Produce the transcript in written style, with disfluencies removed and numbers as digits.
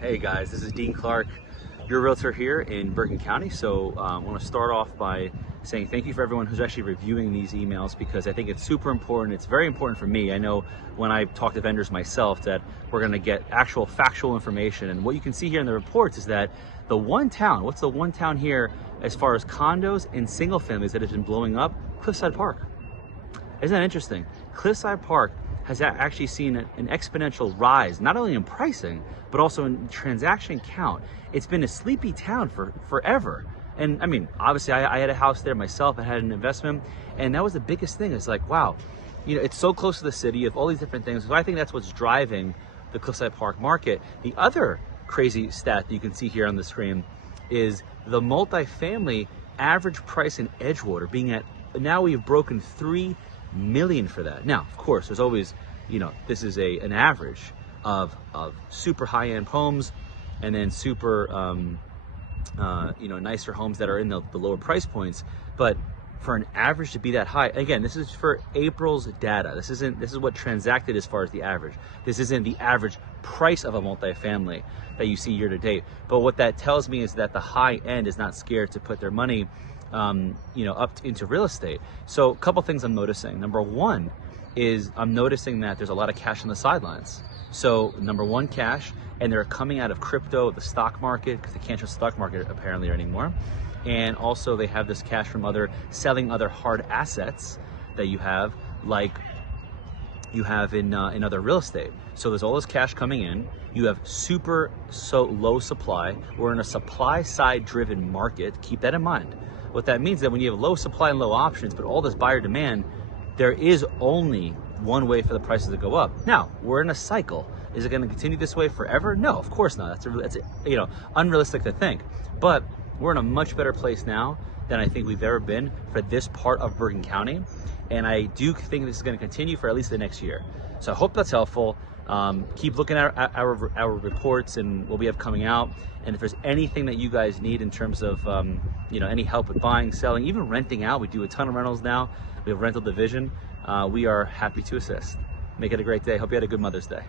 Hey guys, this is Dean Clark, your realtor here in Bergen County. So I want to start off by saying thank you for everyone who's actually reviewing these emails, because I think it's super important. It's very important for me. I know when I talk to vendors myself that we're going to get actual factual information. And what you can see here in the reports is that the one town, what's the one town here as far as condos and single families that has been blowing up? Cliffside Park. Isn't that interesting? Cliffside Park has actually seen an exponential rise, not only in pricing, but also in transaction count. It's been a sleepy town for forever. And I mean, obviously I had a house there myself, I had an investment, and that was the biggest thing. It's like, wow, it's so close to the city, you have all these different things. So I think that's what's driving the Cliffside Park market. The other crazy stat that you can see here on the screen is the multifamily average price in Edgewater being at, now we've broken 3 million for that. Now, of course, there's always, this is an average of super high-end homes, and then super, nicer homes that are in the lower price points. But for an average to be that high, again, this is for April's data. This is what transacted as far as the average. This isn't the average price of a multifamily that you see year to date. But what that tells me is that the high end is not scared to put their money into real estate. So a couple things I'm noticing. Number one is I'm noticing that there's a lot of cash on the sidelines. So number one, cash, and they're coming out of crypto, the stock market, because they can't trust the stock market apparently anymore. And also they have this cash from selling other hard assets that you have, like you have in other real estate. So there's all this cash coming in. You have low supply. We're in a supply side driven market. Keep that in mind. What that means is that when you have low supply and low options, but all this buyer demand, there is only one way for the prices to go up. Now, we're in a cycle. Is it going to continue this way forever? No, of course not. That's unrealistic to think. But we're in a much better place now than I think we've ever been for this part of Bergen County. And I do think this is going to continue for at least the next year. So I hope that's helpful. Keep looking at our reports and what we have coming out. And if there's anything that you guys need in terms of any help with buying, selling, even renting out, we do a ton of rentals now. We have rental division. We are happy to assist. Make it a great day. Hope you had a good Mother's Day.